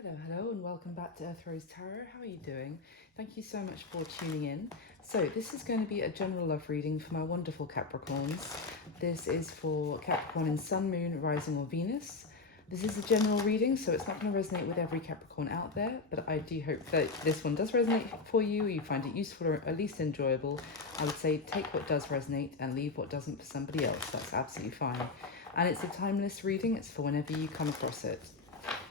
Hello, and welcome back to Earth Rose Tarot. How are you doing? Thank you so much for tuning in. So, this is going to be a general love reading for my wonderful Capricorns. This is for Capricorn in Sun, Moon, Rising, or Venus. This is a general reading, so it's not going to resonate with every Capricorn out there, but I do hope that this one does resonate for you, you find it useful or at least enjoyable. I would say take what does resonate and leave what doesn't for somebody else. That's absolutely fine. And it's a timeless reading, it's for whenever you come across it.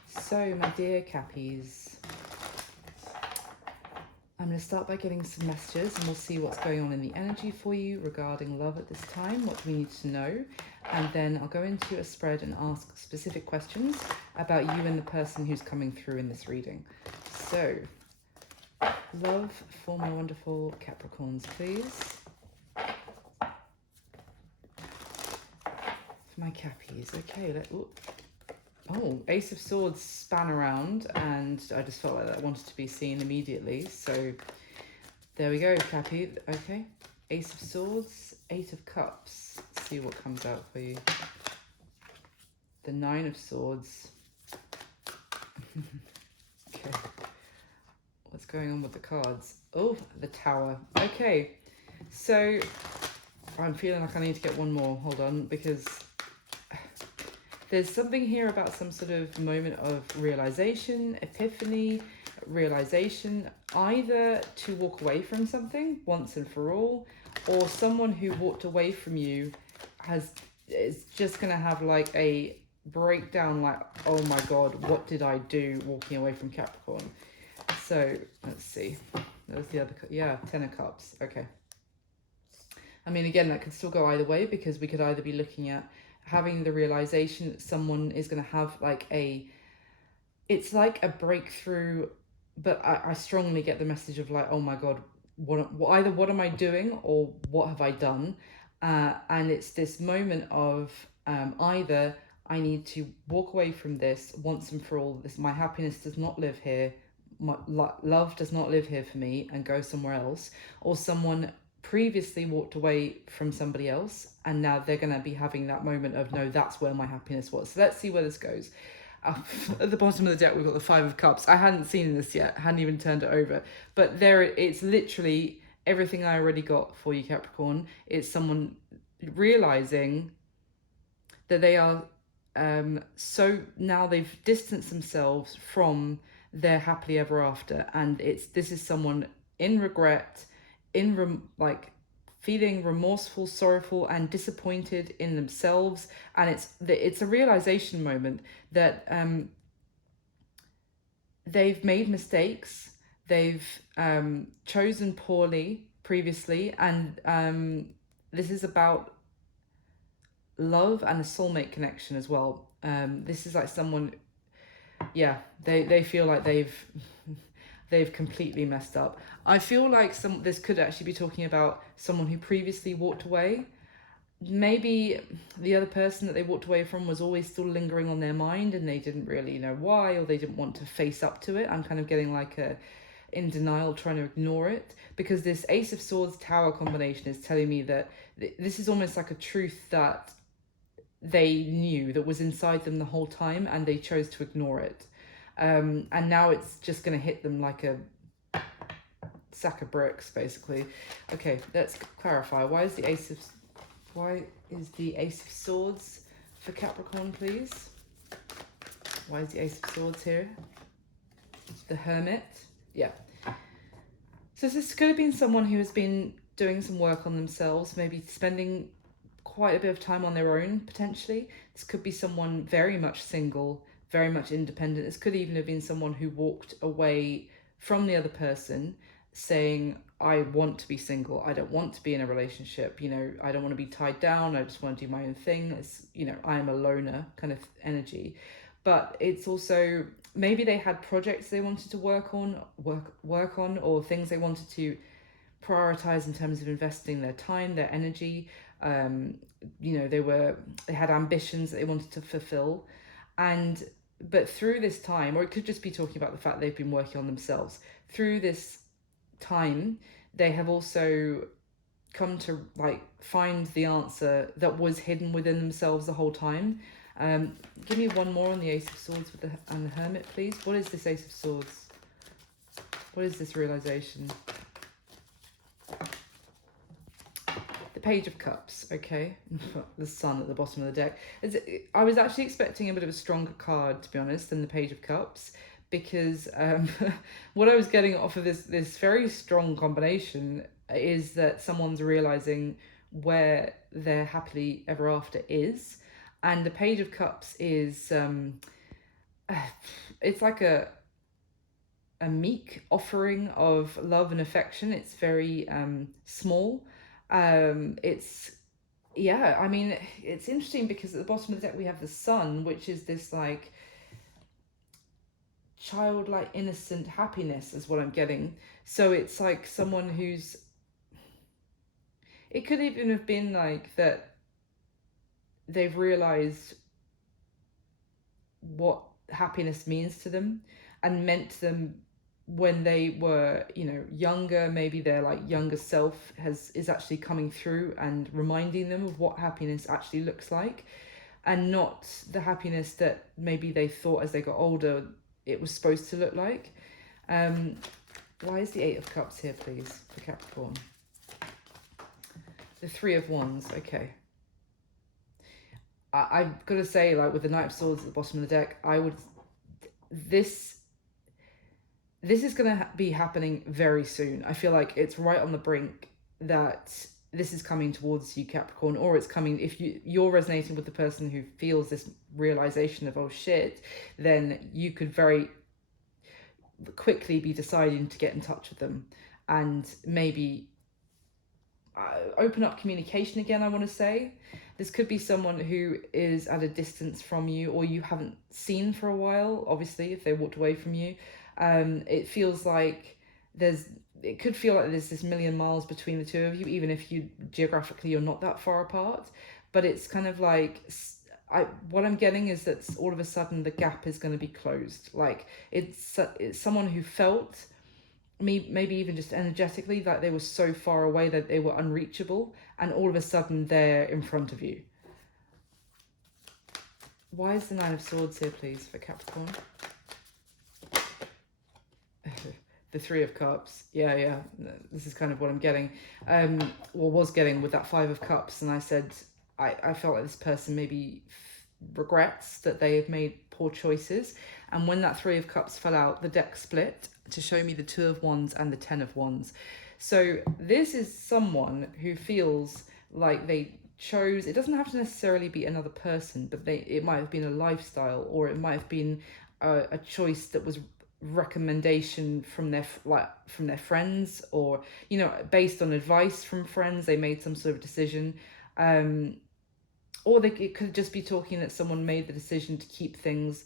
So, my dear Cappies, I'm going to start by getting some messages and we'll see what's going on in the energy for you regarding love at this time, what do we need to know, and then I'll go into a spread and ask specific questions about you and the person who's coming through in this reading. So, love for my wonderful Capricorns, please. For my Cappies, okay, oh, Ace of Swords span around and I just felt like that wanted to be seen immediately. So there we go, Cappy. Okay. Ace of Swords, Eight of Cups. Let's see what comes out for you. The Nine of Swords. Okay. What's going on with the cards? Oh, the Tower. Okay. So I'm feeling like I need to get one more. Hold on, because there's something here about some sort of moment of realization, epiphany, realization, either to walk away from something once and for all, or someone who walked away from you is just going to have like a breakdown, like, oh my God, what did I do walking away from Capricorn? So let's see. That was the other, yeah, Ten of Cups. Okay. I mean, again, that could still go either way, because we could either be looking at having the realization that someone is going to have like it's like a breakthrough, but I strongly get the message of like, oh my God, either what am I doing or what have I done? And it's this moment of either I need to walk away from this once and for all. My happiness does not live here. My love does not live here for me, and go somewhere else. Or someone previously walked away from somebody else and now they're going to be having that moment of, no, that's where my happiness was. So let's see where this goes. At the bottom of the deck we've got the Five of Cups. I hadn't seen this yet, hadn't even turned it over, but there it's literally everything I already got for you, Capricorn. It's someone realizing that they are so now they've distanced themselves from their happily ever after, and this is someone in regret, feeling remorseful, sorrowful, and disappointed in themselves. And it's a realization moment that they've made mistakes, they've chosen poorly previously, and this is about love and a soulmate connection as well. This is like someone, yeah, they feel like they've completely messed up. I feel like this could actually be talking about someone who previously walked away. Maybe the other person that they walked away from was always still lingering on their mind and they didn't really know why, or they didn't want to face up to it. I'm kind of getting like in denial, trying to ignore it, because this Ace of Swords Tower combination is telling me that this is almost like a truth that they knew, that was inside them the whole time, and they chose to ignore it. And now it's just going to hit them like a sack of bricks, basically. Okay, let's clarify. Why is the Ace of Swords for Capricorn, please? Why is the Ace of Swords here? The Hermit. Yeah. So this could have been someone who has been doing some work on themselves, maybe spending quite a bit of time on their own, potentially. This could be someone very much single, very much independent. This could even have been someone who walked away from the other person saying, I want to be single, I don't want to be in a relationship, I don't want to be tied down, I just want to do my own thing. It's, I am a loner kind of energy. But it's also, maybe they had projects they wanted to work on, or things they wanted to prioritize in terms of investing their time, their energy. They had ambitions that they wanted to fulfill. But through this time, or it could just be talking about the fact they've been working on themselves, through this time, they have also come to find the answer that was hidden within themselves the whole time. Give me one more on the Ace of Swords with and the Hermit, please. What is this Ace of Swords? What is this realization? The Page of Cups, okay. The Sun at the bottom of the deck. I was actually expecting a bit of a stronger card, to be honest, than the Page of Cups, because what I was getting off of this very strong combination is that someone's realizing where their happily ever after is. And the Page of Cups is, it's like a meek offering of love and affection. It's very small. It's, yeah, I mean, it's interesting because at the bottom of the deck we have the Sun, which is this like childlike innocent happiness is what I'm getting. So it's like someone who's, it could even have been like that they've realized what happiness means to them and meant to them when they were, you know, younger. Maybe their like younger self is actually coming through and reminding them of what happiness actually looks like, and not the happiness that maybe they thought as they got older it was supposed to look like. Why is the Eight of Cups here, please, for Capricorn? The Three of Wands, okay. I've got to say, like with the Knight of Swords at the bottom of the deck, this is going to be happening very soon. I feel like it's right on the brink that this is coming towards you, Capricorn, or it's coming, if you're resonating with the person who feels this realization of, oh shit, then you could very quickly be deciding to get in touch with them and maybe open up communication again. I want to say this could be someone who is at a distance from you, or you haven't seen for a while, obviously, if they walked away from you. It feels like it could feel like there's this million miles between the two of you, even if geographically you're not that far apart. But it's kind of like, what I'm getting is that all of a sudden the gap is going to be closed. Like it's someone who felt, maybe even just energetically, like they were so far away that they were unreachable, and all of a sudden they're in front of you. Why is the Nine of Swords here, please, for Capricorn? The Three of Cups. Yeah. This is kind of what I'm getting. Was getting with that Five of Cups. And I said, I felt like this person maybe regrets that they have made poor choices. And when that Three of Cups fell out, the deck split to show me the Two of Wands and the Ten of Wands. So this is someone who feels like they chose, it doesn't have to necessarily be another person, but it might have been a lifestyle, or it might have been a choice that was recommendation from their friends, or, you know, based on advice from friends, they made some sort of decision. Or it could just be talking that someone made the decision to keep things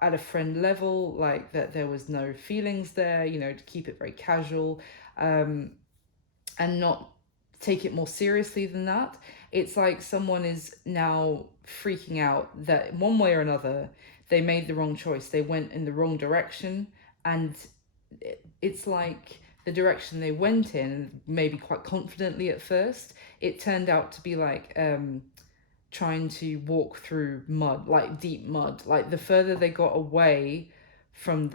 at a friend level, like that there was no feelings there, you know, to keep it very casual, and not take it more seriously than that. It's like someone is now freaking out that one way or another they made the wrong choice, they went in the wrong direction, and it's like the direction they went in, maybe quite confidently at first, it turned out to be like trying to walk through mud, like deep mud. Like the further they got away from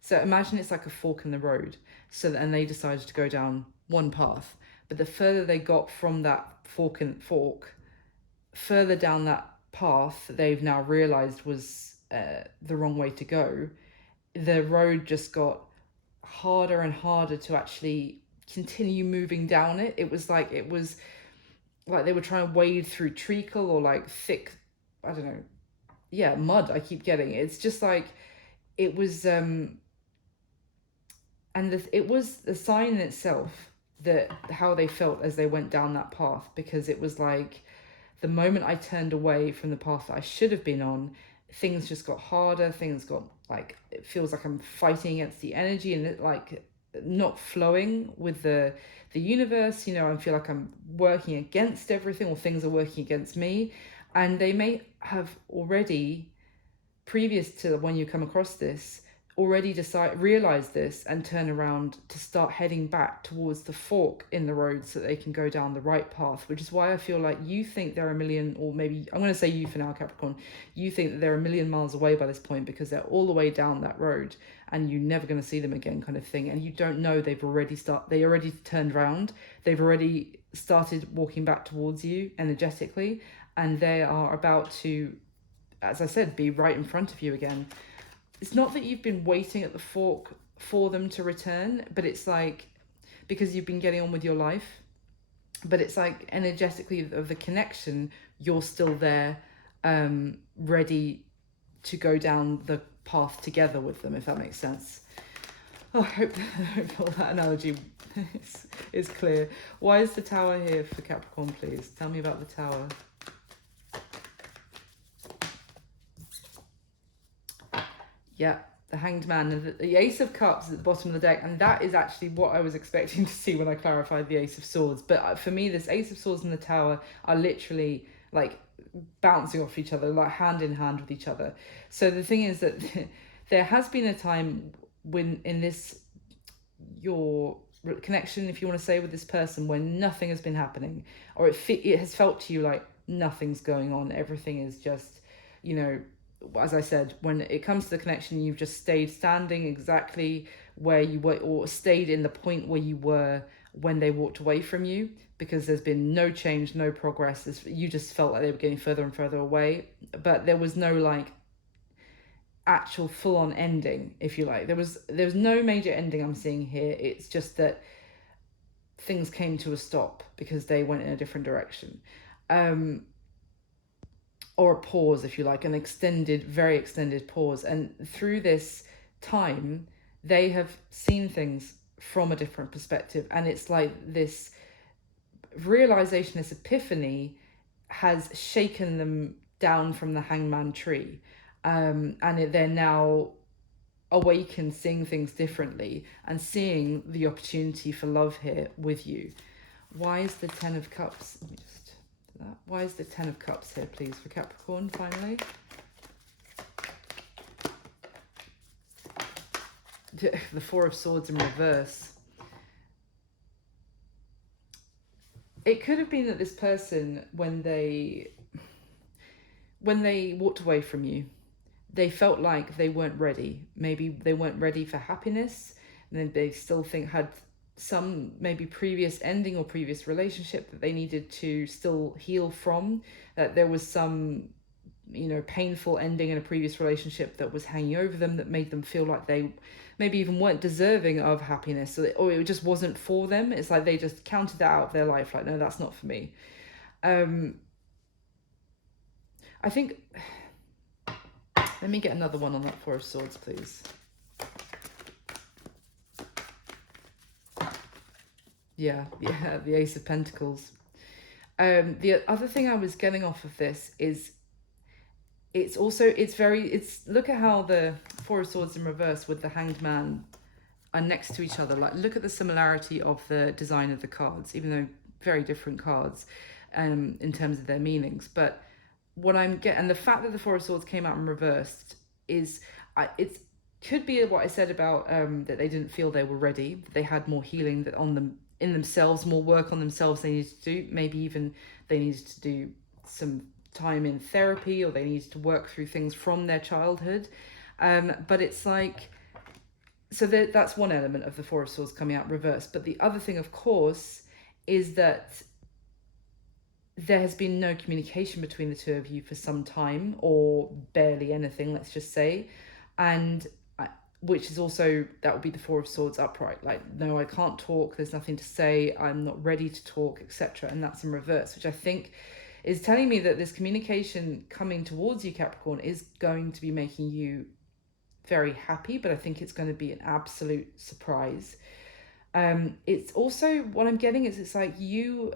so imagine it's like a fork in the road, and they decided to go down one path, but the further they got from that fork further down that path they've now realized was the wrong way to go, the road just got harder and harder to actually continue moving down it. It was like they were trying to wade through treacle or like thick, I don't know, mud. I keep getting it. It's just like it was it was the sign in itself that how they felt as they went down that path, because it was like the moment I turned away from the path that I should have been on, things just got harder. Things got like, it feels like I'm fighting against the energy, and it like not flowing with the universe, you know. I feel like I'm working against everything, or things are working against me. And they may have already, previous to when you come across this, already realize this and turn around to start heading back towards the fork in the road so that they can go down the right path, which is why I feel like you think they're a million, or maybe I'm going to say you for now, Capricorn, you think that they're a million miles away by this point because they're all the way down that road and you're never going to see them again, kind of thing. And you don't know they already turned around, they've already started walking back towards you energetically, and they are about to, as I said, be right in front of you again. It's not that you've been waiting at the fork for them to return, but it's like, because you've been getting on with your life, but it's like energetically of the connection, you're still there, ready to go down the path together with them, if that makes sense. Oh, I hope all that analogy is clear. Why is the Tower here for Capricorn, please? Tell me about the Tower. Yeah, the Hanged Man, and the Ace of Cups at the bottom of the deck, and that is actually what I was expecting to see when I clarified the Ace of Swords. But for me, this Ace of Swords and the Tower are literally like bouncing off each other, like hand in hand with each other. So the thing is that there has been a time when in this, your connection, if you want to say, with this person, when nothing has been happening, or it has felt to you like nothing's going on, everything is just, you know, as I said, when it comes to the connection, you've just stayed standing exactly where you were, or stayed in the point where you were when they walked away from you, because there's been no change, no progress. You just felt like they were getting further and further away, but there was no like actual full-on ending, if you like. There was no major ending I'm seeing here. It's just that things came to a stop because they went in a different direction. Or a pause, if you like, an extended, very extended pause. And through this time, they have seen things from a different perspective. And it's like this realization, this epiphany has shaken them down from the hangman tree. And they're now awakened, seeing things differently and seeing the opportunity for love here with you. Why is the Ten of Cups? Let me just that. Why is the Ten of Cups here, please, for Capricorn, finally? The Four of Swords in reverse. It could have been that this person, when they walked away from you, they felt like they weren't ready. Maybe they weren't ready for happiness, and then they still had some maybe previous ending or previous relationship that they needed to still heal from, that there was some, you know, painful ending in a previous relationship that was hanging over them, that made them feel like they maybe even weren't deserving of happiness, or it just wasn't for them. It's like they just counted that out of their life, like, no, that's not for me. I think, let me get another one on that Four of Swords, please. Yeah, the Ace of Pentacles. The other thing I was getting off of this is look at how the Four of Swords in reverse with the Hanged Man are next to each other. Like, look at the similarity of the design of the cards, even though very different cards in terms of their meanings. But what I'm getting, and the fact that the Four of Swords came out in reversed is, it could be what I said about that they didn't feel they were ready, that they had more healing that on them, in themselves, more work on themselves they needed to do. Maybe even they needed to do some time in therapy, or they needed to work through things from their childhood. But it's like, so that's one element of the Four of Swords coming out reversed. But the other thing, of course, is that there has been no communication between the two of you for some time, or barely anything, let's just say. And which is also, that would be the Four of Swords upright. Like, no, I can't talk, there's nothing to say, I'm not ready to talk, etc. And that's in reverse, which I think is telling me that this communication coming towards you, Capricorn, is going to be making you very happy, but I think it's going to be an absolute surprise. It's also, what I'm getting is, it's like you,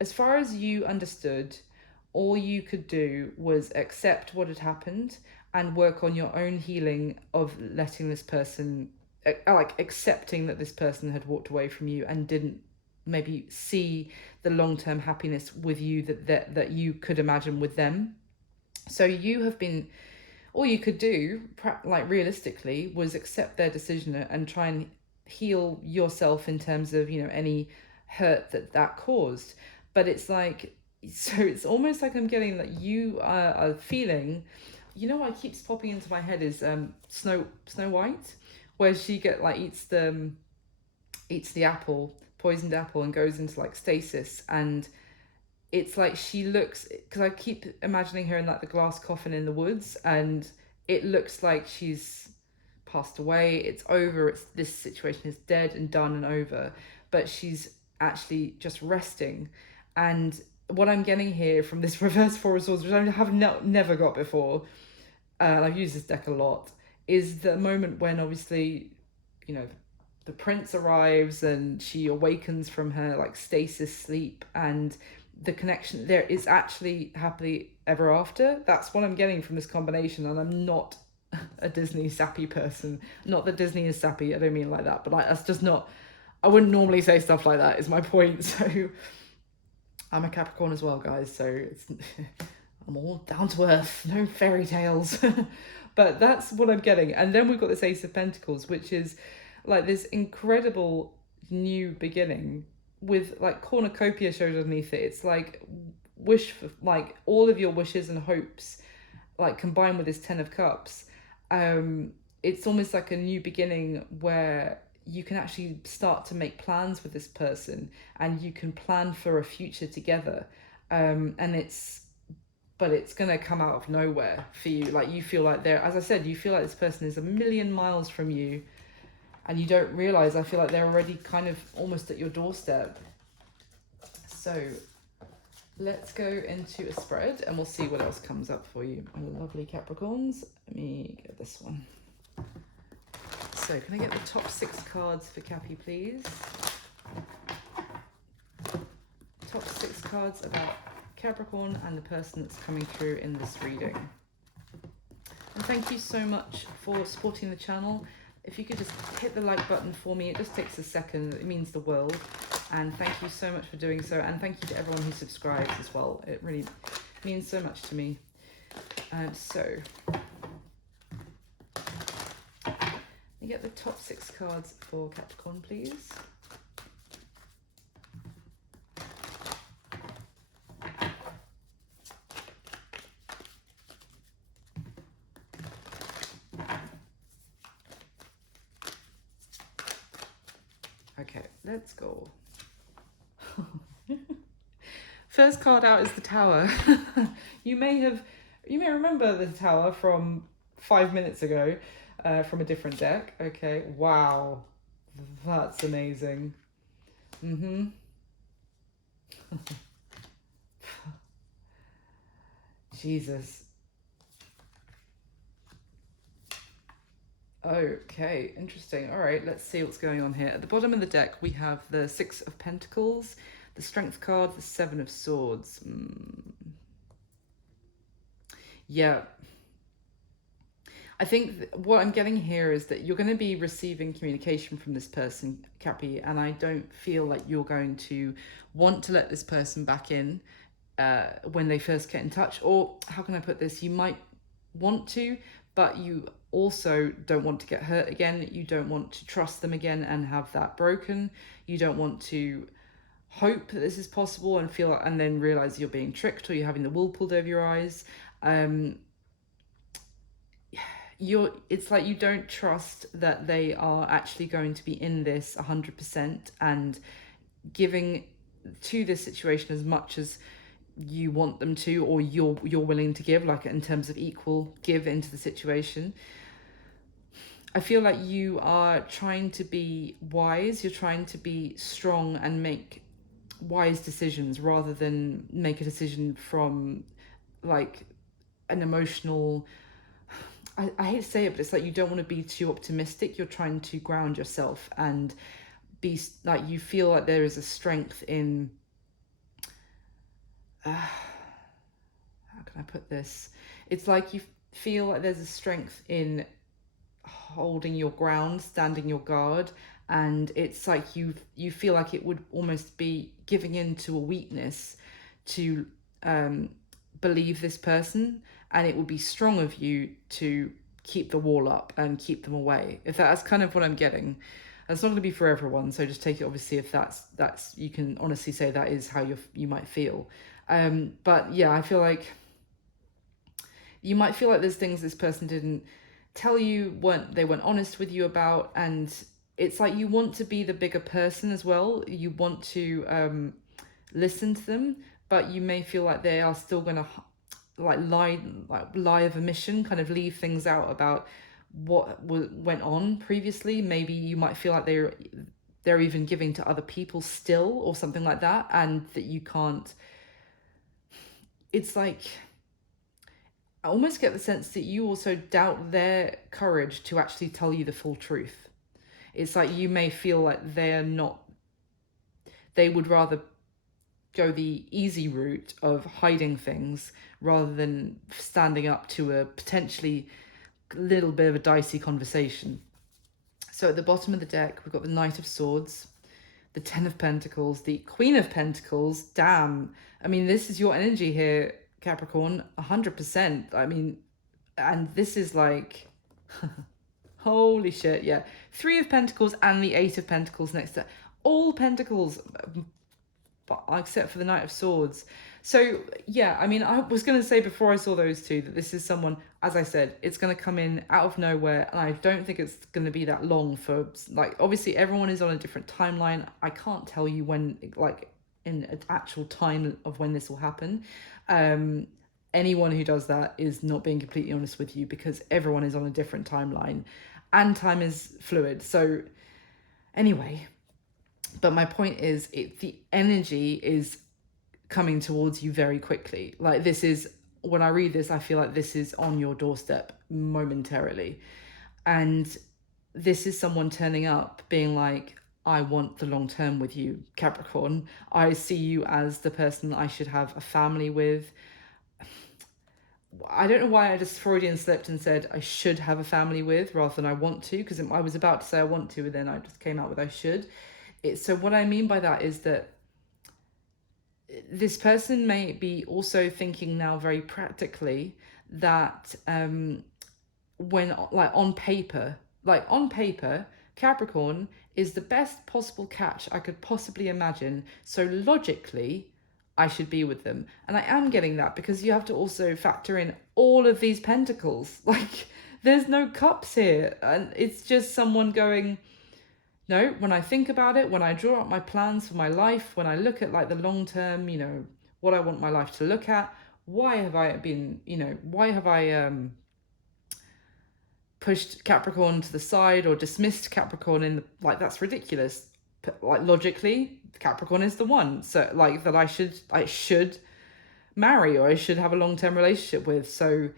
as far as you understood, all you could do was accept what had happened and work on your own healing of letting this person, like accepting that this person had walked away from you and didn't maybe see the long-term happiness with you that you could imagine with them. So you have been all you could do, like realistically, was accept their decision and try and heal yourself in terms of, you know, any hurt that caused. But it's like, so it's almost like I'm getting that you are feeling, you know, what keeps popping into my head is Snow White, where she eats the apple, poisoned apple, and goes into like stasis. And it's like she looks, because I keep imagining her in like the glass coffin in the woods, and it looks like she's passed away, it's over, it's, this situation is dead and done and over, but she's actually just resting. And what I'm getting here from this reverse Four of Swords, which I have never got before, and I've used this deck a lot, is the moment when obviously, you know, the prince arrives and she awakens from her like stasis sleep, and the connection there is actually happily ever after. That's what I'm getting from this combination, and I'm not a Disney sappy person. Not that Disney is sappy, I don't mean like that, but like, that's just not, I wouldn't normally say stuff like that, is my point. So I'm a Capricorn as well, guys, so it's I'm all down to earth, no fairy tales. But that's what I'm getting. And then we've got this Ace of Pentacles, which is like this incredible new beginning with like cornucopia showed underneath it. It's like wish for like all of your wishes and hopes, like combined with this Ten of Cups. It's almost like a new beginning where you can actually start to make plans with this person, and you can plan for a future together. And but it's gonna come out of nowhere for you. Like, you feel like they're, as I said, you feel like this person is a million miles from you, and you don't realize, I feel like they're already kind of almost at your doorstep. So let's go into a spread and we'll see what else comes up for you, my lovely Capricorns. Let me get this one. So can I get the top 6 cards for Cappy, please? Top 6 cards about Capricorn and the person that's coming through in this reading. And thank you so much for supporting the channel. If you could just hit the like button for me, it just takes a second, it means the world. And thank you so much for doing so, and thank you to everyone who subscribes as well. It really means so much to me. So you get the top 6 cards for Capricorn, please. Okay, let's go. First card out is the Tower. You may remember the Tower from 5 minutes ago, from a different deck. Okay, wow, that's amazing. Jesus. Okay, interesting. All right, let's see what's going on here. At the bottom of the deck, we have the 6 of Pentacles, the Strength card, the 7 of Swords. Yeah. I think what I'm getting here is that you're going to be receiving communication from this person, Cappy, and I don't feel like you're going to want to let this person back in when they first get in touch. Or how can I put this? You might want to, but you also don't want to get hurt again. You don't want to trust them again and have that broken. You don't want to hope that this is possible and feel, and then realize you're being tricked, or you're having the wool pulled over your eyes. It's like you don't trust that they are actually going to be in this 100% and giving to this situation as much as you want them to, or you're willing to give, like in terms of equal give into the situation. I feel like you are trying to be wise, you're trying to be strong and make wise decisions rather than make a decision from like an emotional, I hate to say it, but it's like you don't want to be too optimistic. You're trying to ground yourself and be like, you feel like there is a strength in, how can I put this? It's like you feel like there's a strength in holding your ground, standing your guard, and it's like you feel like it would almost be giving in to a weakness to believe this person and it would be strong of you to keep the wall up and keep them away. If that's kind of what I'm getting. That's not going to be for everyone, so just take it obviously if that's you can honestly say that is how you might feel. But yeah, I feel like you might feel like there's things this person didn't tell you, they weren't honest with you about, and it's like you want to be the bigger person as well. You want to listen to them, but you may feel like they are still going to lie of omission, kind of leave things out about what went on previously. Maybe you might feel like they're even giving to other people still or something like that, and that you can't. It's like I almost get the sense that you also doubt their courage to actually tell you the full truth. It's like you may feel like they would rather go the easy route of hiding things rather than standing up to a potentially little bit of a dicey conversation. So at the bottom of the deck, we've got the Knight of Swords, the Ten of Pentacles, the Queen of Pentacles. Damn. I mean, this is your energy here, Capricorn, 100%. I mean, and this is like, holy shit, yeah. Three of Pentacles and the Eight of Pentacles next to all Pentacles, except for the Knight of Swords. So yeah, I mean, I was going to say before I saw those two that this is someone, as I said, it's going to come in out of nowhere, and I don't think it's going to be that long for, like, obviously everyone is on a different timeline. I can't tell you when, like, in an actual time of when this will happen. Anyone who does that is not being completely honest with you, because everyone is on a different timeline and time is fluid. So anyway, but my point is, the energy is coming towards you very quickly. Like, this is, when I read this, I feel like this is on your doorstep momentarily. And this is someone turning up being like, I want the long term with you, Capricorn. I see you as the person I should have a family with. I don't know why I just Freudian slipped and said I should have a family with rather than I want to, because I was about to say I want to, and then I just came out with I should. So what I mean by that is that this person may be also thinking now very practically that when on paper, Capricorn is the best possible catch I could possibly imagine. So logically, I should be with them. And I am getting that, because you have to also factor in all of these pentacles. Like, there's no cups here. And it's just someone going, no, when I think about it, when I draw up my plans for my life, when I look at like the long term, what I want my life to look at, why have I pushed Capricorn to the side or dismissed Capricorn that's ridiculous. Like, logically, Capricorn is the one. So like that I should marry, or I should have a long-term relationship with. So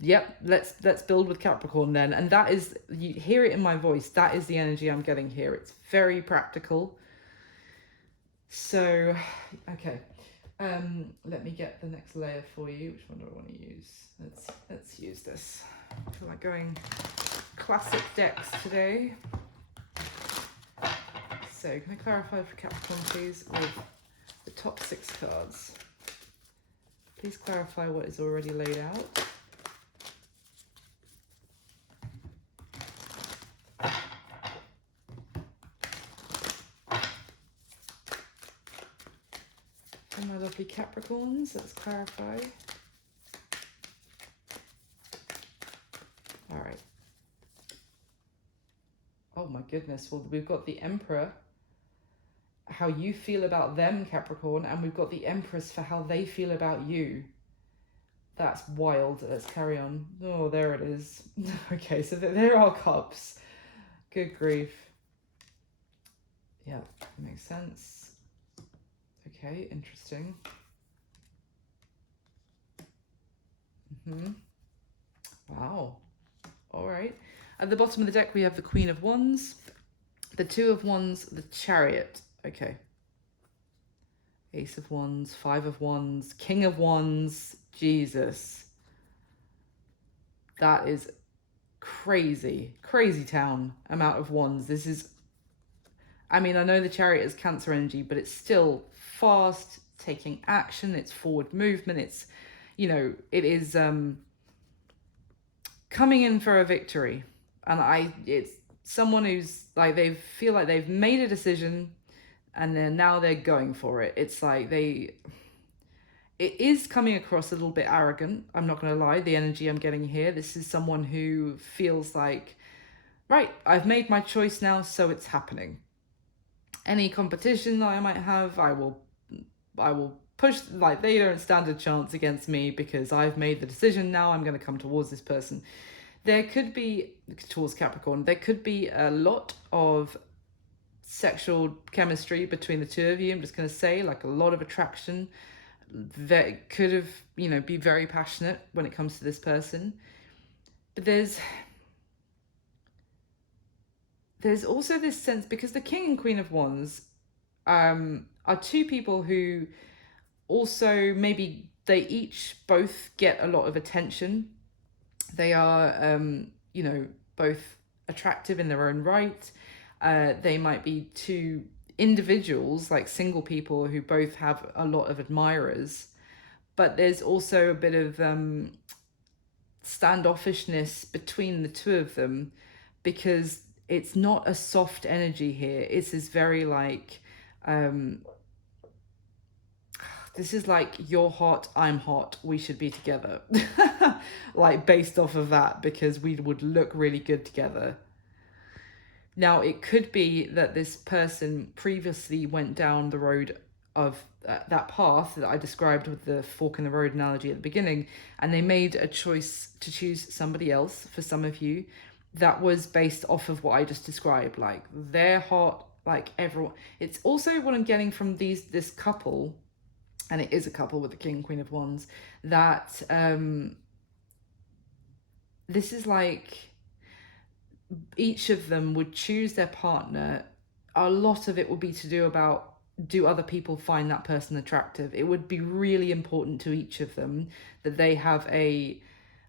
yep, let's build with Capricorn then. And that is, you hear it in my voice, that is the energy I'm getting here. It's very practical. So okay, let me get the next layer for you. Which one do I want to use? Let's use this. I feel like going classic decks today. So can I clarify for Capricorn, please, with the top 6 cards? Please clarify what is already laid out. And my lovely Capricorns, let's clarify. All right. Oh my goodness. Well, we've got the Emperor, how you feel about them, Capricorn, and we've got the Empress for how they feel about you. That's wild. Let's carry on. Oh, there it is. Okay, so there are cups. Good grief. Yeah, that makes sense. Okay, interesting. Wow. All right. At the bottom of the deck, we have the Queen of Wands, the Two of Wands, the Chariot. Okay. Ace of Wands, Five of Wands, King of Wands. Jesus. That is crazy town amount of wands. This is, I mean, I know the Chariot is Cancer energy, but it's still fast, taking action, it's forward movement, it's, it is coming in for a victory. And it's someone who's like, they feel like they've made a decision and then now they're going for it. It's like it is coming across a little bit arrogant. I'm not going to lie, the energy I'm getting here. This is someone who feels like, right, I've made my choice now, so it's happening. Any competition that I might have, I will push, like, they don't stand a chance against me because I've made the decision. Now I'm going to come towards this person. There could be, towards Capricorn, there could be a lot of sexual chemistry between the two of you. I'm just going to say, like, a lot of attraction that could have, be very passionate when it comes to this person. But there's also this sense, because the King and Queen of Wands are two people who also, maybe they each both get a lot of attention. They are, both attractive in their own right. They might be two individuals, like single people, who both have a lot of admirers. But there's also a bit of standoffishness between the two of them, because it's not a soft energy here. It's this very like, this is like, you're hot, I'm hot, we should be together. Like, based off of that, because we would look really good together. Now, it could be that this person previously went down the road of that path that I described with the fork in the road analogy at the beginning, and they made a choice to choose somebody else. For some of you, that was based off of what I just described. Like, they're hot, like everyone. It's also what I'm getting from this couple, and it is a couple with the King and Queen of Wands, that this is like, each of them would choose their partner. A lot of it would be to do about, do other people find that person attractive? It would be really important to each of them that they have a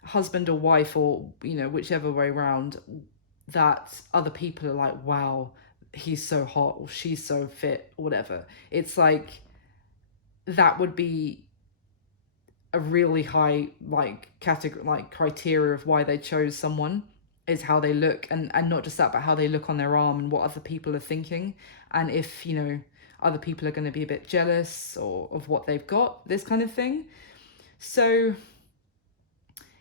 husband or wife, or whichever way around, that other people are like, wow, he's so hot, or she's so fit, or whatever. It's like, that would be a really high category, criteria of why they chose someone, is how they look, and not just that, but how they look on their arm and what other people are thinking, and if other people are going to be a bit jealous or of what they've got, this kind of thing. So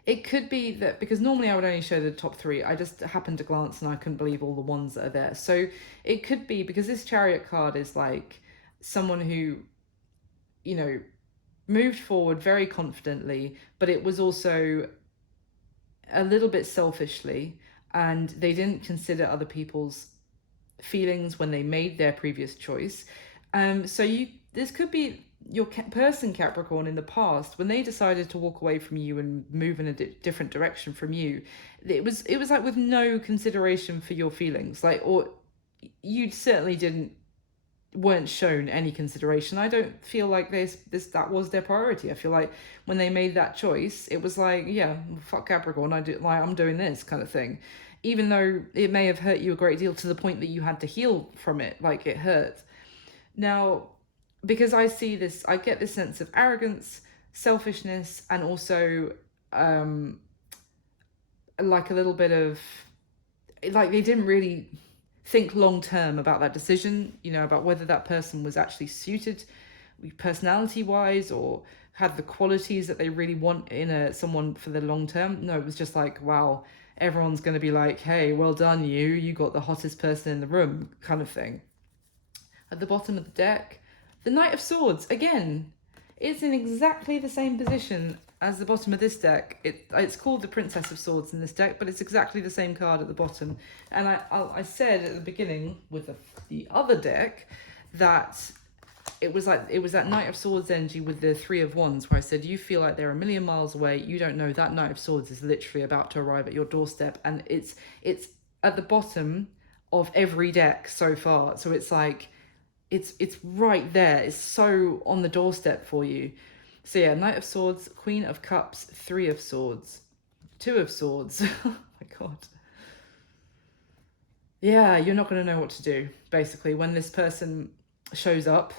it could be that, because normally I would only show the top three, I just happened to glance and I couldn't believe all the ones that are there. So it could be, because this Chariot card is like someone who moved forward very confidently, but it was also a little bit selfishly, and they didn't consider other people's feelings when they made their previous choice. So this could be your person, Capricorn, in the past, when they decided to walk away from you and move in a different direction from you. It was like with no consideration for your feelings, like, or you certainly weren't shown any consideration. I don't feel like that was their priority. I feel like when they made that choice, it was like, yeah, fuck Capricorn, I'm doing this kind of thing, even though it may have hurt you a great deal, to the point that you had to heal from it, like it hurt. Now, because I get this sense of arrogance, selfishness, and also like a little bit of, like, they didn't really think long term about that decision, about whether that person was actually suited personality wise, or had the qualities that they really want in someone for the long term. No, it was just like, wow, everyone's going to be like, hey, well done, you got the hottest person in the room, kind of thing. At the bottom of the deck, the Knight of Swords, again, it's in exactly the same position as the bottom of this deck. It's called the Princess of Swords in this deck, but it's exactly the same card at the bottom. And I said at the beginning with the other deck that it was that Knight of Swords energy with the Three of Wands, where I said, you feel like they're a million miles away. You don't know that Knight of Swords is literally about to arrive at your doorstep, and it's at the bottom of every deck so far. So it's like, it's right there. It's so on the doorstep for you. So yeah, Knight of Swords, Queen of Cups, Three of Swords, Two of Swords. Oh my God. Yeah, you're not going to know what to do, basically, when this person shows up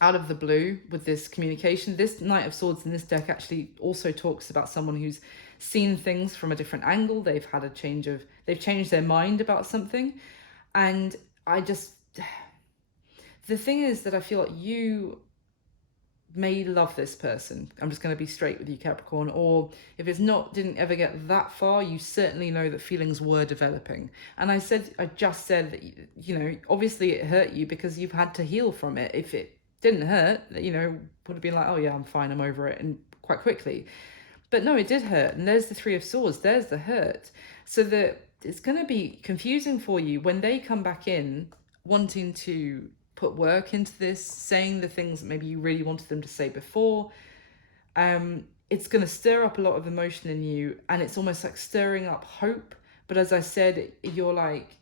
out of the blue with this communication. This Knight of Swords in this deck actually also talks about someone who's seen things from a different angle. They've had they've changed their mind about something. And the thing is that I feel like you may love this person. I'm just going to be straight with you, Capricorn. Or if didn't ever get that far, you certainly know that feelings were developing. And I just said that, obviously it hurt you because you've had to heal from it. If it didn't hurt, would have been like, oh yeah, I'm fine, I'm over it, and quite quickly. But no, it did hurt. And there's the Three of Swords, there's the hurt. So that it's going to be confusing for you when they come back in wanting to put work into this, saying the things that maybe you really wanted them to say before. It's going to stir up a lot of emotion in you, and it's almost like stirring up hope. But as I said, you're like,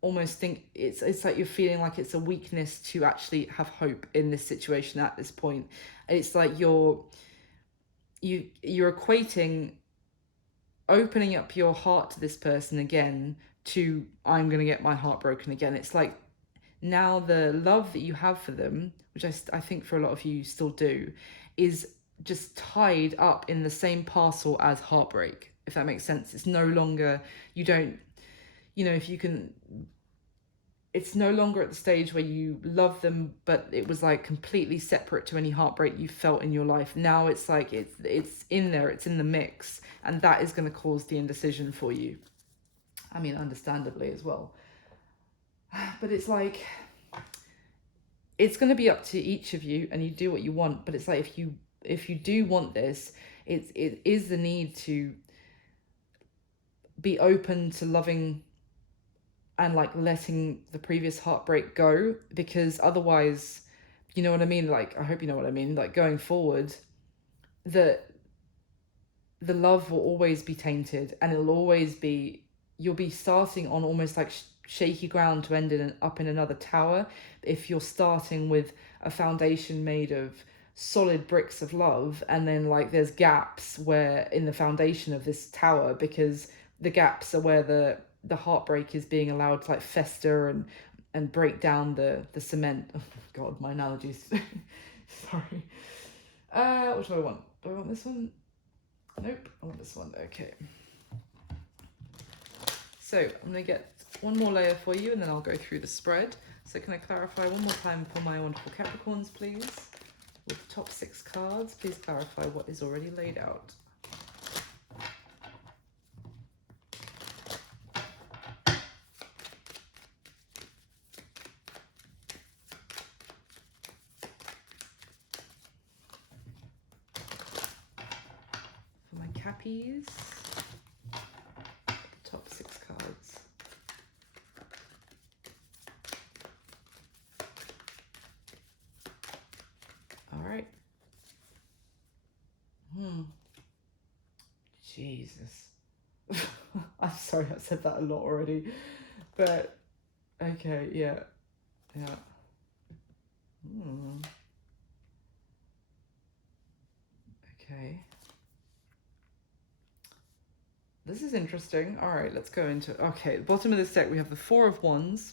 almost think it's like you're feeling like it's a weakness to actually have hope in this situation at this point. It's like you're equating opening up your heart to this person again to I'm going to get my heart broken again. It's like now the love that you have for them, which I think for a lot of you still do, is just tied up in the same parcel as heartbreak, if that makes sense. It's no longer, it's no longer at the stage where you love them, but it was like completely separate to any heartbreak you felt in your life. Now it's like it's in there, it's in the mix, and that is going to cause the indecision for you. I mean, understandably as well. But it's like, it's going to be up to each of you, and you do what you want. But it's like, if you do want this, it is the need to be open to loving and like letting the previous heartbreak go, because otherwise, you know what I mean? Like, I hope you know what I mean. Like, going forward, the love will always be tainted, and it'll always be, you'll be starting on almost like shaky ground to end up in another tower. If you're starting with a foundation made of solid bricks of love, and then like there's gaps where in the foundation of this tower, because the gaps are where the heartbreak is being allowed to like fester and break down the cement. Oh God, my analogies. Sorry. What do I want? Do I want this one? Nope, I want this one. Okay. So I'm going to get one more layer for you, and then I'll go through the spread. So can I clarify one more time for my wonderful Capricorns, please? With the top 6 cards, please clarify what is already laid out. For my Cappies, top 6 cards. All right. Jesus. I'm sorry, I've said that a lot already. But, okay, yeah. Okay. This is interesting. All right, let's go into it. Okay, the bottom of this deck, we have the 4 of Wands,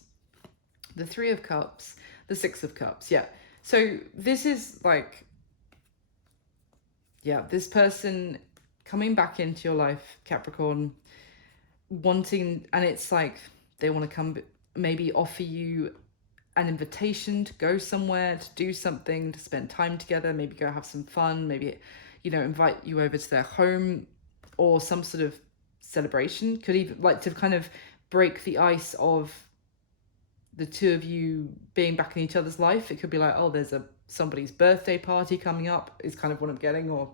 the 3 of Cups, the 6 of Cups. Yeah. So this is like, yeah, this person coming back into your life, Capricorn, wanting, and it's like they want to come, maybe offer you an invitation to go somewhere, to do something, to spend time together, maybe go have some fun, maybe, invite you over to their home or some sort of celebration. Could even like to kind of break the ice of the two of you being back in each other's life. It could be like, oh, there's somebody's birthday party coming up, is kind of what I'm getting, or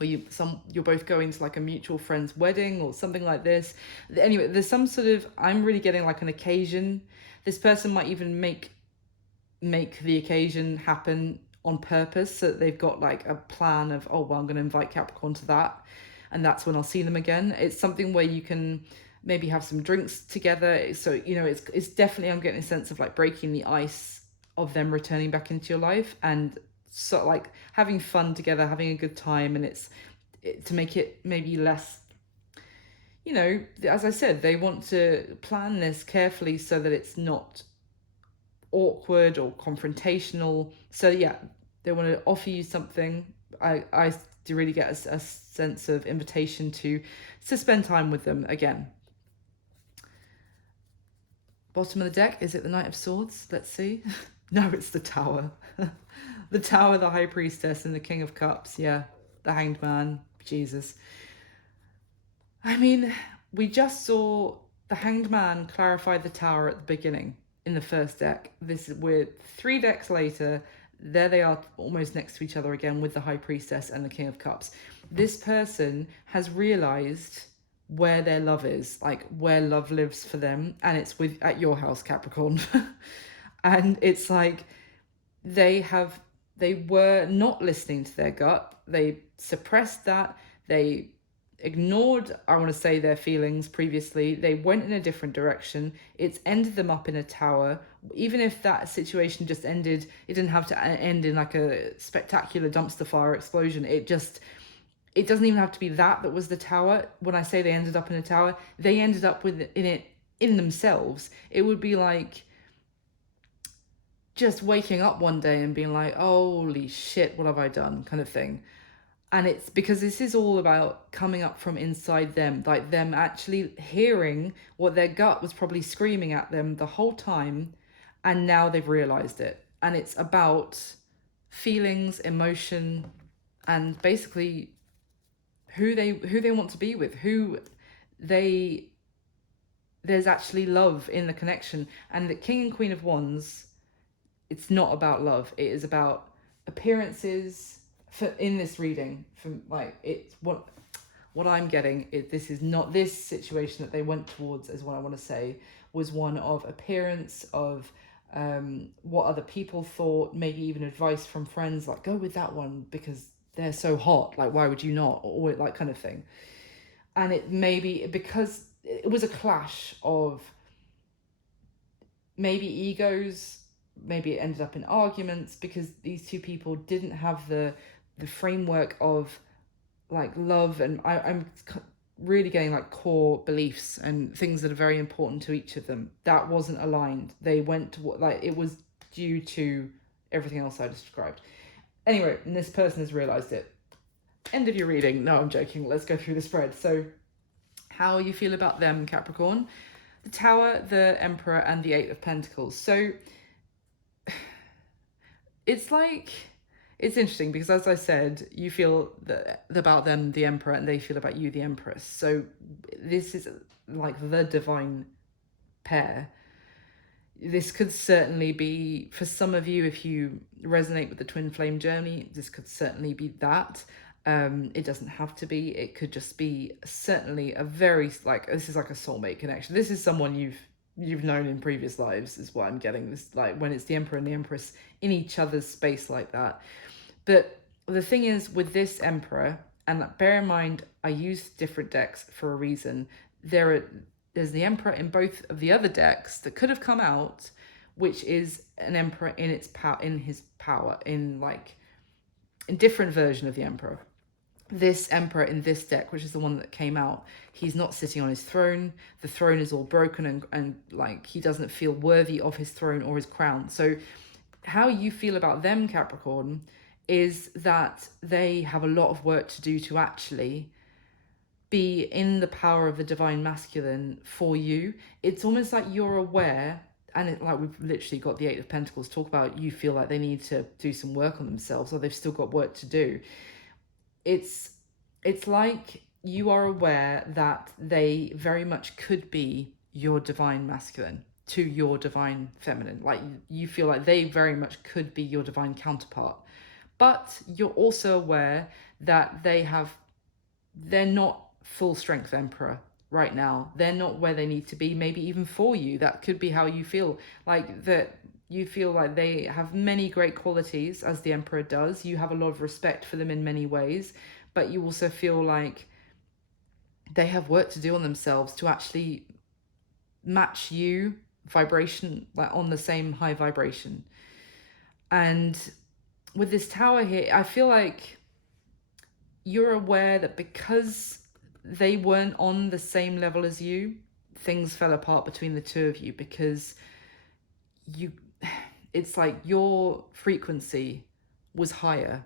you're both going to like a mutual friend's wedding or something like this. Anyway, there's some sort of, I'm really getting like an occasion. This person might even make the occasion happen on purpose, so that they've got like a plan of, oh well, I'm going to invite Capricorn to that, and that's when I'll see them again. It's something where you can maybe have some drinks together. So it's definitely, I'm getting a sense of like breaking the ice of them returning back into your life, and so like having fun together, having a good time. And it's to make it maybe less, as I said, they want to plan this carefully so that it's not awkward or confrontational. So yeah, they want to offer you something. I to really get a sense of invitation to spend time with them again. Bottom of the deck, is it the Knight of Swords? Let's see. No, it's the Tower. The Tower, the High Priestess, and the King of Cups. Yeah, the Hanged Man. Jesus. I mean, we just saw the Hanged Man clarify the Tower at the beginning in the first deck. We're 3 decks later. There they are, almost next to each other again, with the High Priestess and the King of Cups. This person has realized where their love is, like where love lives for them, and it's at your house, Capricorn. And it's like they were not listening to their gut. They suppressed that. They ignored, I want to say, their feelings previously. They went in a different direction. It's ended them up in a tower. Even if that situation just ended, it didn't have to end in like a spectacular dumpster fire explosion. It doesn't even have to be that was the tower. When I say they ended up in a tower, they ended up in themselves. It would be like just waking up one day and being like, holy shit, what have I done, kind of thing. And it's because this is all about coming up from inside them, like them actually hearing what their gut was probably screaming at them the whole time, and now they've realized it. And it's about feelings, emotion, and basically who they want to be with, there's actually love in the connection. And the King and Queen of Wands, it's not about love. It is about appearances. In this reading, from like, it's what I'm getting is this is not this situation that they went towards, as what I want to say was one of appearance, of what other people thought, maybe even advice from friends, like go with that one because they're so hot, like why would you not, or like kind of thing. And it maybe because it was a clash of maybe egos, maybe it ended up in arguments because these two people didn't have the framework of like love, and I'm really getting like core beliefs and things that are very important to each of them. That wasn't aligned. They went to what, like, it was due to everything else I described. Anyway, and this person has realized it. End of your reading. No, I'm joking. Let's go through the spread. So how you feel about them, Capricorn? The Tower, the Emperor, and the Eight of Pentacles. So it's like, it's interesting because, as I said, you feel about them, the Emperor, and they feel about you, the Empress. So this is like the divine pair. This could certainly be, for some of you, if you resonate with the twin flame journey, this could certainly be that. It doesn't have to be. It could just be certainly a very, like, this is like a soulmate connection. This is someone you've known in previous lives, is what I'm getting. This, like, when it's the Emperor and the Empress in each other's space like that. But the thing is with this Emperor, and bear in mind, I use different decks for a reason. There's the Emperor in both of the other decks that could have come out, which is an Emperor in its power, in his power, in like a different version of the Emperor. This Emperor in this deck, which is the one that came out, he's not sitting on his throne. The throne is all broken and like he doesn't feel worthy of his throne or his crown. So how you feel about them, Capricorn, is that they have a lot of work to do to actually be in the power of the divine masculine for you. It's almost like you're aware, and like we've literally got the Eight of Pentacles talk about, you feel like they need to do some work on themselves, or they've still got work to do. It's like you are aware that they very much could be your divine masculine to your divine feminine. Like you feel like they very much could be your divine counterpart. But you're also aware that they're not full strength Emperor right now. They're not where they need to be, maybe even for you. That could be how you feel. Like that you feel like they have many great qualities, as the Emperor does. You have a lot of respect for them in many ways, but you also feel like they have work to do on themselves to actually match you vibration, like on the same high vibration. And with this Tower here, I feel like you're aware that because they weren't on the same level as you, things fell apart between the two of you, because it's like your frequency was higher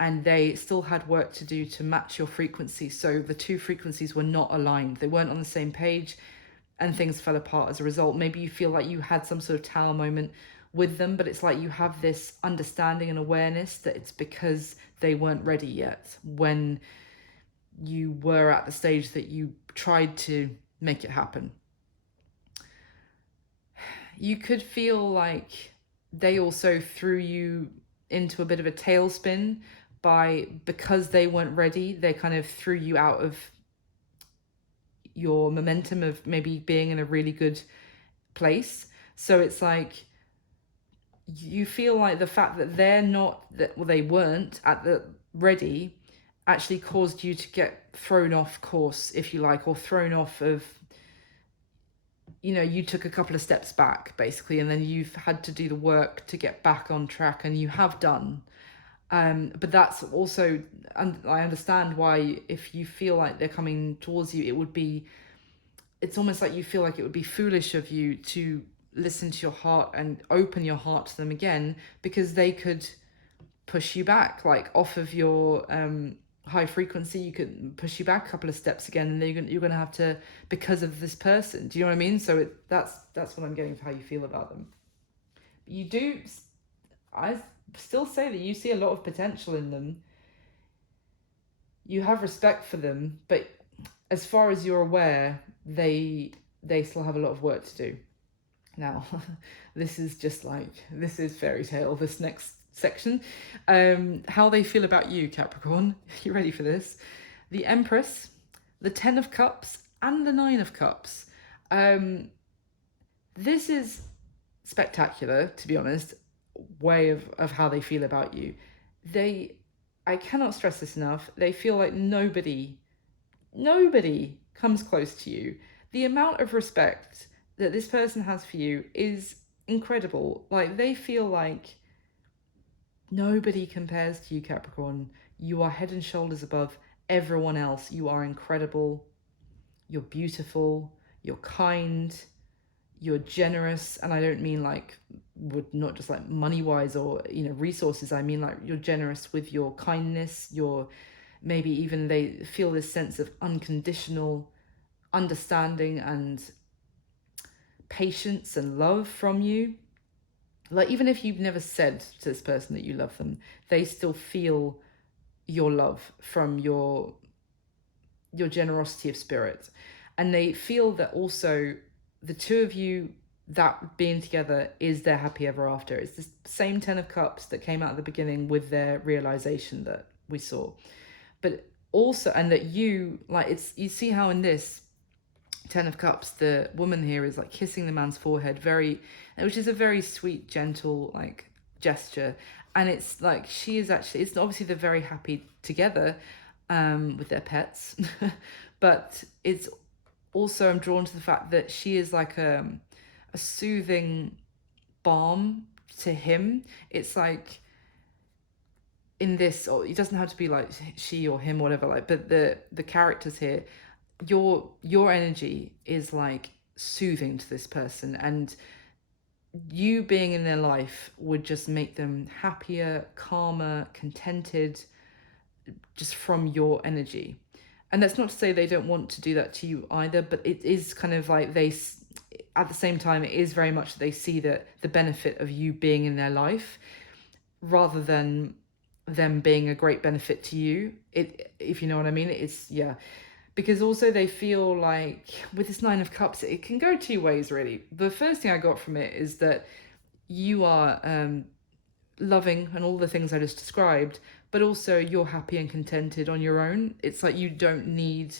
and they still had work to do to match your frequency. So the two frequencies were not aligned. They weren't on the same page, and things fell apart as a result. Maybe you feel like you had some sort of tower moment with them, but it's like you have this understanding and awareness that it's because they weren't ready yet when you were at the stage that you tried to make it happen. You could feel like they also threw you into a bit of a tailspin because they weren't ready. They kind of threw you out of your momentum of maybe being in a really good place. So it's like you feel like the fact that they weren't at the ready actually caused you to get thrown off course, if you like, or thrown off of, you took a couple of steps back basically, and then you've had to do the work to get back on track, and you have done. But that's also, and I understand why, if you feel like they're coming towards you, it's almost like you feel like it would be foolish of you to listen to your heart and open your heart to them again, because they could push you back, like off of your high frequency. You could push you back a couple of steps again, and then you're gonna have to, because of this person. Do you know what I mean? So that's what I'm getting for how you feel about them. I still say that you see a lot of potential in them. You have respect for them, but as far as you're aware, they still have a lot of work to do. Now, this is fairy tale, this next section. How they feel about you, Capricorn. You ready for this? The Empress, the 10 of Cups, and the 9 of Cups. This is spectacular, to be honest, way of how they feel about you. I cannot stress this enough, they feel like nobody comes close to you. The amount of respect that this person has for you is incredible. Like, they feel like nobody compares to you, Capricorn. You are head and shoulders above everyone else. You are incredible. You're beautiful. You're kind. You're generous. And I don't mean not just like money wise or, resources. I mean like you're generous with your kindness. Maybe even they feel this sense of unconditional understanding and patience and love from you. Like, even if you've never said to this person that you love them, they still feel your love from your generosity of spirit. And they feel that also the two of you, that being together is their happy ever after. It's the same 10 of Cups that came out at the beginning with their realization that we saw. But also, and that you see how in this 10 of Cups, the woman here is like kissing the man's forehead, which is a very sweet, gentle gesture. And it's like it's obviously they're very happy together with their pets, but it's also, I'm drawn to the fact that she is like a soothing balm to him. It's like in this, or it doesn't have to be like she or him or whatever, but the characters here, your energy is like soothing to this person, and you being in their life would just make them happier, calmer, contented, just from your energy. And that's not to say they don't want to do that to you either, but it is kind of like at the same time, it is very much that they see the benefit of you being in their life rather than them being a great benefit to you. If you know what I mean, because also they feel like with this 9 of Cups, it can go two ways really. The first thing I got from it is that you are loving and all the things I just described, but also you're happy and contented on your own. It's like you don't need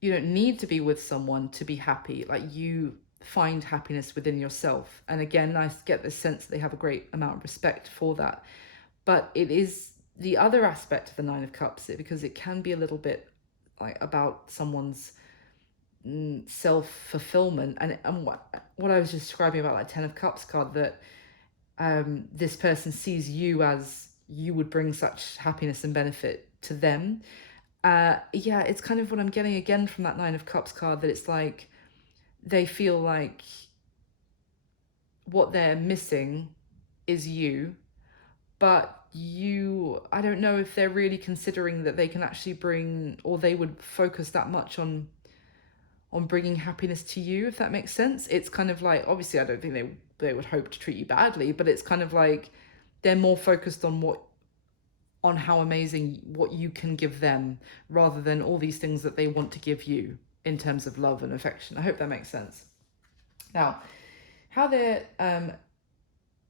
to be with someone to be happy. Like, you find happiness within yourself. And again, I get the sense that they have a great amount of respect for that. But it is the other aspect of the 9 of Cups, because it can be a little bit like about someone's self-fulfillment. And what I was just describing about like 10 of Cups card, that this person sees you as you would bring such happiness and benefit to them. It's kind of what I'm getting again from that 9 of Cups card, that it's like they feel like what they're missing is you, but I don't know if they're really considering that they can actually bring, or they would focus that much on bringing happiness to you, if that makes sense. It's kind of like, obviously I don't think they would hope to treat you badly, but it's kind of like they're more focused on how amazing what you can give them, rather than all these things that they want to give you in terms of love and affection. I hope that makes sense. Now, how they're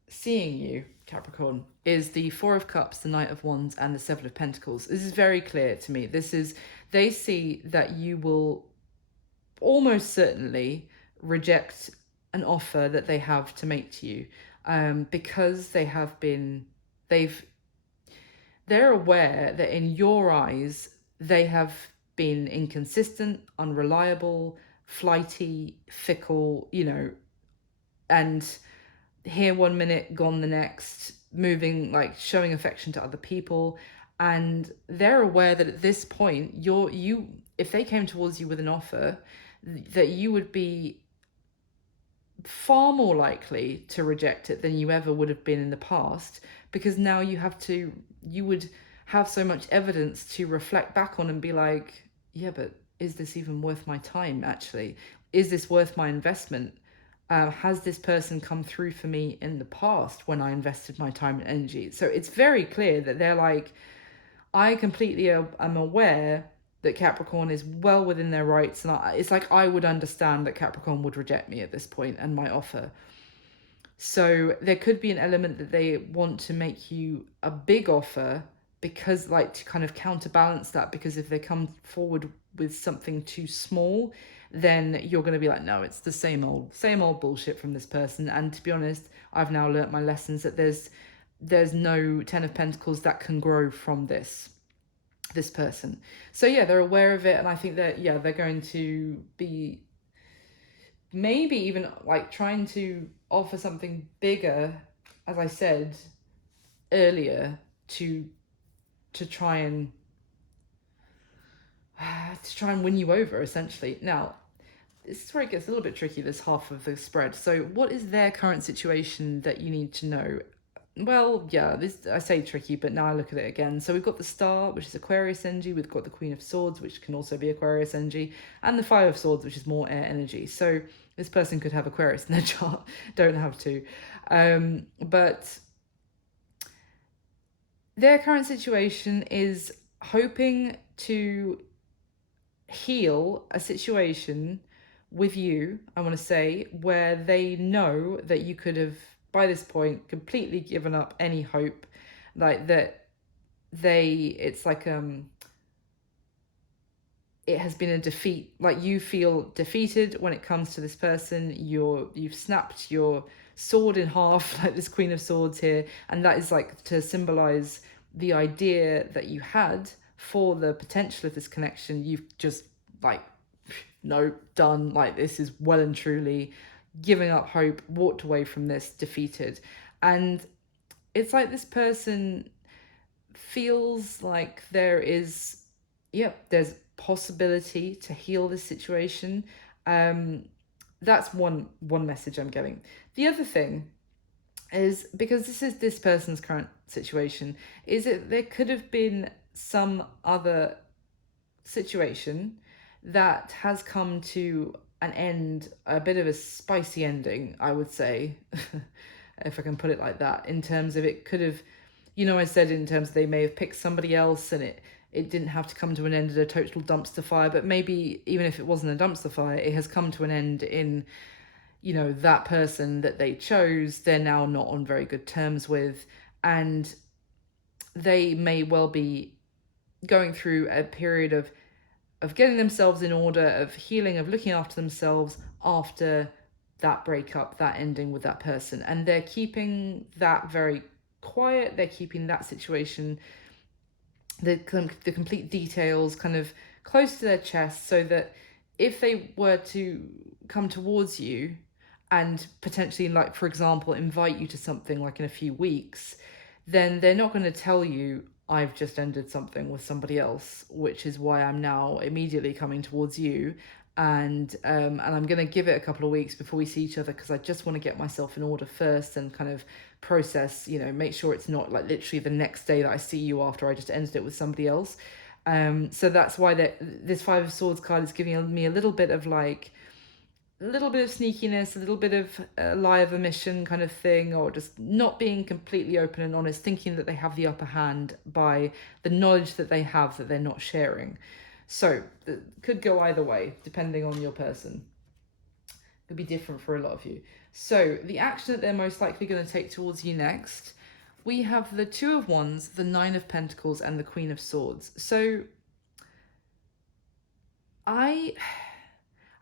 seeing you, Capricorn, is the Four of Cups, the Knight of Wands, and the Seven of Pentacles. This is very clear to me. They see that you will almost certainly reject an offer that they have to make to you, because they're aware that in your eyes they have been inconsistent, unreliable, flighty, fickle, and here one minute, gone the next, moving, like showing affection to other people. And they're aware that at this point, if they came towards you with an offer, that you would be far more likely to reject it than you ever would have been in the past, because now you would have so much evidence to reflect back on and be like, yeah, but is this even worth my time? Actually, is this worth my investment? Has this person come through for me in the past when I invested my time and energy? So it's very clear that they're like, I completely am aware that Capricorn is well within their rights, and it's like I would understand that Capricorn would reject me at this point and my offer. So there could be an element that they want to make you a big offer, because, like, to kind of counterbalance that, because if they come forward with something too small, then you're going to be like, no, it's the same old bullshit from this person. And to be honest, I've now learnt my lessons that there's no Ten of Pentacles that can grow from this person. So yeah, they're aware of it, and I think that, yeah, they're going to be maybe even like trying to offer something bigger, as I said earlier, to try and win you over, essentially. Now, this is where it gets a little bit tricky, this half of the spread. So what is their current situation that you need to know? Well, yeah, I say tricky, but now I look at it again. So we've got the Star, which is Aquarius energy. We've got the Queen of Swords, which can also be Aquarius energy, and the Five of Swords, which is more air energy. So this person could have Aquarius in their chart. Don't have to. But their current situation is hoping to heal a situation with you, I want to say, where they know that you could have, by this point, completely given up any hope, like that it's like it has been a defeat. Like, you feel defeated when it comes to this person. You've snapped your sword in half, like this Queen of Swords here, and that is like to symbolize the idea that you had for the potential of this connection. You've just like, no, done. Like, this is well and truly giving up hope, walked away from this, defeated. And it's like this person feels like there's possibility to heal this situation. That's one message I'm getting. The other thing is, because this is this person's current situation, is that there could have been some other situation that has come to an end, a bit of a spicy ending, I would say, if I can put it like that, in terms of it could have, I said in terms of they may have picked somebody else, and it didn't have to come to an end at a total dumpster fire, but maybe even if it wasn't a dumpster fire, it has come to an end in, that person that they chose, they're now not on very good terms with, and they may well be going through a period of getting themselves in order, of healing, of looking after themselves after that breakup, that ending with that person. And they're keeping that very quiet. They're keeping that situation, the complete details kind of close to their chest, so that if they were to come towards you and potentially, like, for example, invite you to something like in a few weeks, then they're not going to tell you I've just ended something with somebody else, which is why I'm now immediately coming towards you. And I'm going to give it a couple of weeks before we see each other, because I just want to get myself in order first and kind of process, make sure it's not like literally the next day that I see you after I just ended it with somebody else. So that's why this Five of Swords card is giving me a little bit of like, a little bit of sneakiness, a little bit of lie of omission kind of thing, or just not being completely open and honest, thinking that they have the upper hand by the knowledge that they have that they're not sharing. So it could go either way, depending on your person. It could be different for a lot of you. So the action that they're most likely going to take towards you next, we have the Two of Wands, the Nine of Pentacles, and the Queen of Swords. So I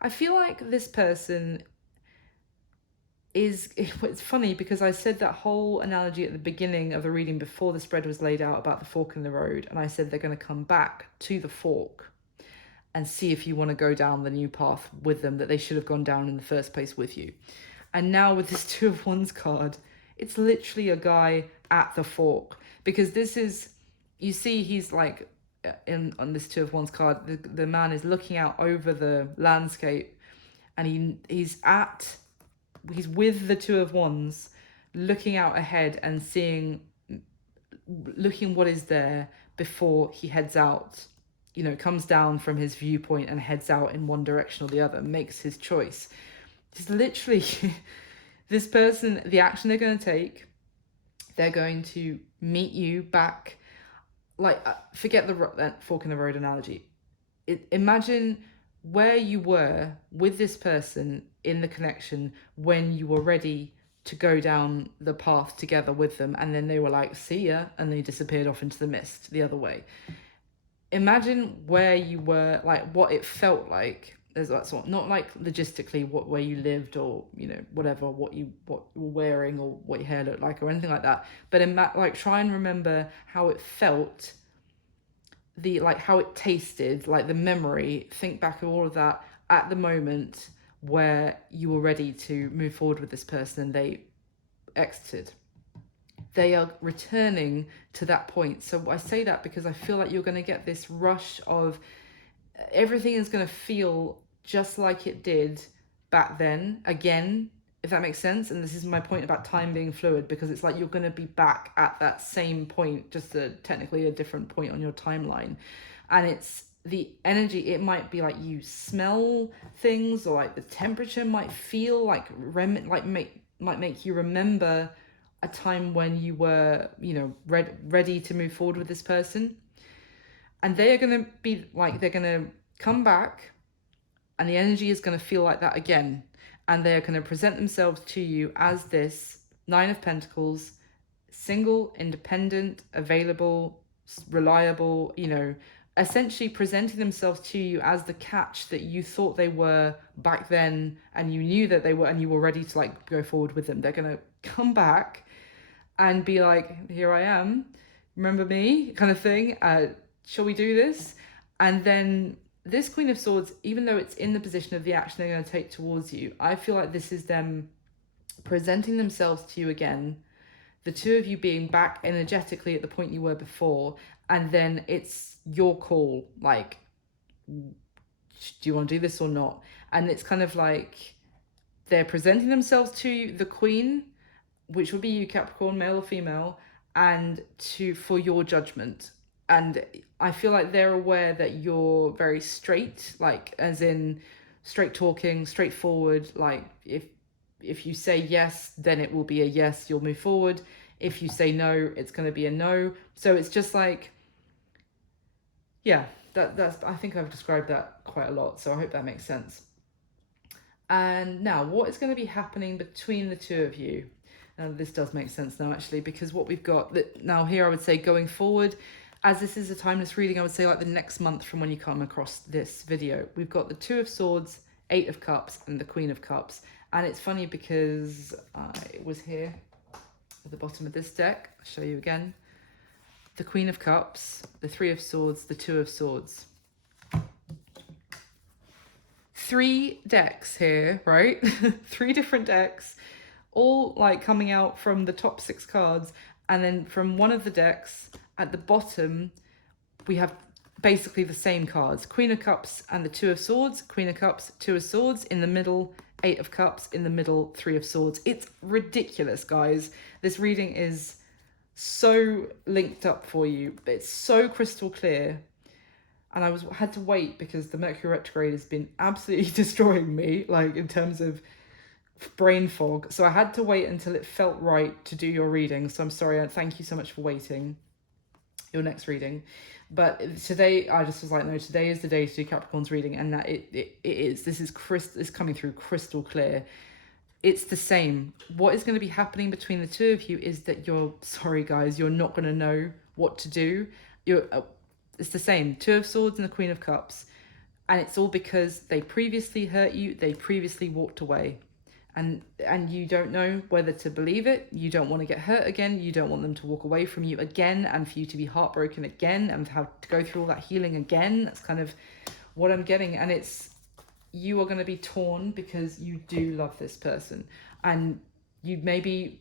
feel like this person is, it's funny because I said that whole analogy at the beginning of the reading before the spread was laid out about the fork in the road, and I said they're going to come back to the fork and see if you want to go down the new path with them that they should have gone down in the first place with you. And now with this Two of Wands card, it's literally a guy at the fork, because this is, you see, he's like, on this Two of Wands card, the man is looking out over the landscape, and he's with the Two of Wands, looking out ahead and looking what is there before he heads out, comes down from his viewpoint and heads out in one direction or the other, makes his choice. It's literally this person, the action they're going to take, they're going to meet you back. Like, forget that fork in the road analogy. Imagine where you were with this person in the connection when you were ready to go down the path together with them, and then they were like, see ya, and they disappeared off into the mist the other way. Imagine where you were, like what it felt like. That's not like logistically where you lived, or whatever, what you were wearing, or what your hair looked like, or anything like that, but like try and remember how it felt, how it tasted, like the memory. Think back of all of that at the moment where you were ready to move forward with this person and they exited. They are returning to that point. So I say that because I feel like you're going to get this rush of everything is going to feel just like it did back then again, if that makes sense. And this is my point about time being fluid, because it's like you're going to be back at that same point, just technically a different point on your timeline. And it's the energy, it might be like you smell things, or like the temperature might feel like might make you remember a time when you were, ready to move forward with this person. And they are going to be like, they're going to come back, and the energy is going to feel like that again. And they're going to present themselves to you as this Nine of Pentacles, single, independent, available, reliable, essentially presenting themselves to you as the catch that you thought they were back then, and you knew that they were, and you were ready to like go forward with them. They're going to come back and be like, here I am, remember me, kind of thing. Shall we do this? And then this Queen of Swords, even though it's in the position of the action they're going to take towards you, I feel like this is them presenting themselves to you again, the two of you being back energetically at the point you were before, and then it's your call, like, do you want to do this or not? And it's kind of like they're presenting themselves to you, the Queen, which would be you, Capricorn, male or female, and for your judgment. And I feel like they're aware that you're very straight, like as in straight talking, straightforward. Like if you say yes, then it will be a yes, you'll move forward. If you say no, it's going to be a no. So it's just like, yeah, that's I think I've described that quite a lot. So I hope that makes sense. And now what is going to be happening between the two of you? Now this does make sense now, actually, because what we've got now here, I would say going forward, as this is a timeless reading, I would say like the next month from when you come across this video, we've got the Two of Swords, Eight of Cups, and the Queen of Cups. And it's funny because I was here at the bottom of this deck. I'll show you again. The Queen of Cups, the Three of Swords, the Two of Swords. 3 decks here, right? 3 different decks, all like coming out from the top 6 cards. And then from one of the decks, at the bottom, we have basically the same cards. Queen of Cups and the Two of Swords. Queen of Cups, Two of Swords. In the middle, Eight of Cups. In the middle, Three of Swords. It's ridiculous, guys. This reading is so linked up for you. It's so crystal clear. And I had to wait because the Mercury retrograde has been absolutely destroying me, like in terms of brain fog. So I had to wait until it felt right to do your reading. So I'm sorry. Thank you so much for waiting. Your next reading. But today I just was like, no, today is the day to do Capricorn's reading, and that it is. This is it's coming through crystal clear. It's the same. What is going to be happening between the two of you is that sorry guys, you're not going to know what to do. It's the same. Two of Swords and the Queen of Cups. And it's all because they previously hurt you. They previously walked away. And you don't know whether to believe it. You don't want to get hurt again. You don't want them to walk away from you again and for you to be heartbroken again and have to go through all that healing again. That's kind of what I'm getting. And you are going to be torn because you do love this person. And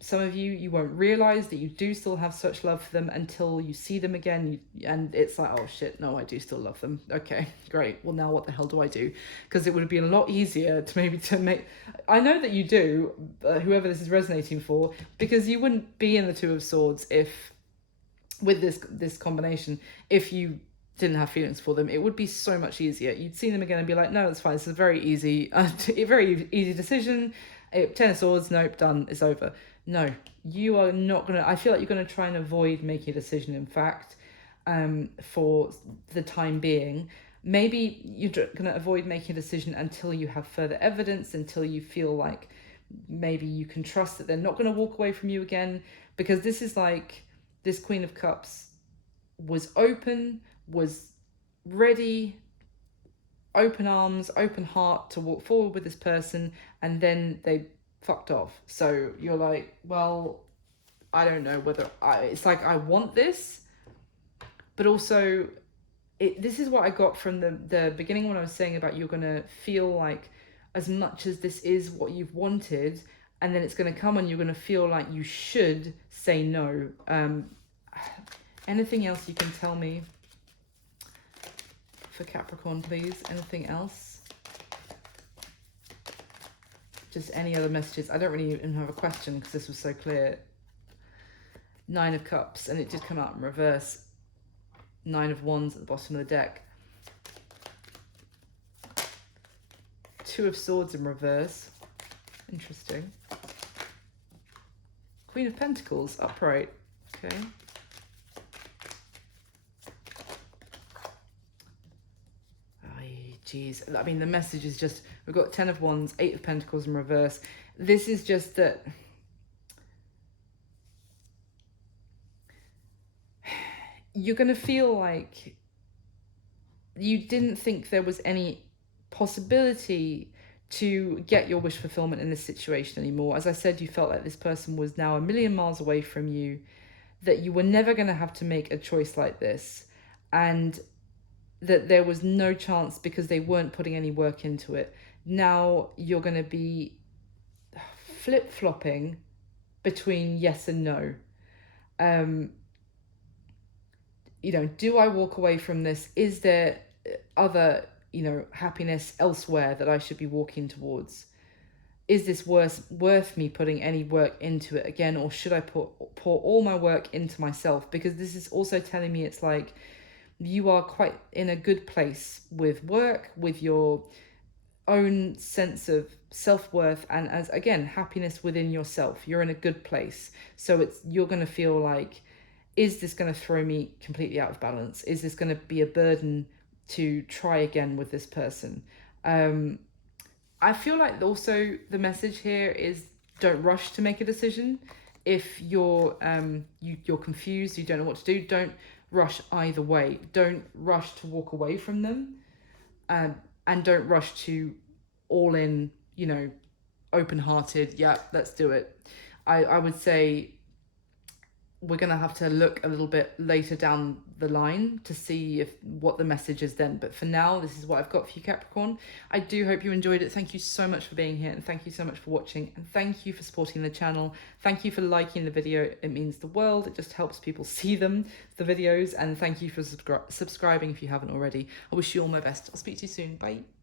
some of you won't realize that you do still have such love for them until you see them again, and it's like, oh shit, no, I do still love them. Okay, great. Well, now what the hell do I do? Because it would have been a lot easier to make. I know that you do, whoever this is resonating for, because you wouldn't be in the Two of Swords with this combination if you didn't have feelings for them. It would be so much easier. You'd see them again and be like, no, it's fine. It's a very easy decision. Ten of Swords, nope, done, it's over. No, you are not going to, I feel like you're going to try and avoid making a decision, in fact, for the time being. Maybe you're going to avoid making a decision until you have further evidence, until you feel like maybe you can trust that they're not going to walk away from you again, because this is like, this Queen of Cups was open, was ready, open arms, open heart to walk forward with this person, and then they fucked off. So you're like, well, I don't know whether it's like I want this, but also this is what I got from the beginning when I was saying about you're gonna feel like, as much as this is what you've wanted, and then it's gonna come and you're gonna feel like you should say no. Anything else you can tell me for Capricorn, please? Anything else? Just any other messages? I don't really even have a question because this was so clear. Nine of Cups, and it did come out in reverse. Nine of Wands at the bottom of the deck. Two of Swords in reverse. Interesting. Queen of Pentacles upright. Okay. Geez, I mean, the message is just, we've got Ten of Wands, Eight of Pentacles in reverse. This is just that you're going to feel like you didn't think there was any possibility to get your wish fulfillment in this situation anymore. As I said, you felt like this person was now a million miles away from you, that you were never going to have to make a choice like this, and that there was no chance because they weren't putting any work into it. Now you're going to be flip-flopping between yes and no. Do I walk away from this? Is there other, happiness elsewhere that I should be walking towards? Is this worth me putting any work into it again, or should I pour all my work into myself? Because this is also telling me it's like, you are quite in a good place with work, with your own sense of self-worth, and as again, happiness within yourself. You're in a good place. So you're going to feel like, is this going to throw me completely out of balance? Is this going to be a burden to try again with this person? I feel like also the message here is, don't rush to make a decision. If you're confused, you don't know what to do, don't rush either way. Don't rush to walk away from them, and don't rush to all in, open-hearted, yeah, let's do it. I would say we're going to have to look a little bit later down the line to see what the message is then. But for now, this is what I've got for you, Capricorn. I do hope you enjoyed it. Thank you so much for being here, and thank you so much for watching, and thank you for supporting the channel. Thank you for liking the video. It means the world. It just helps people see the videos, and thank you for subscribing if you haven't already. I wish you all my best. I'll speak to you soon. Bye.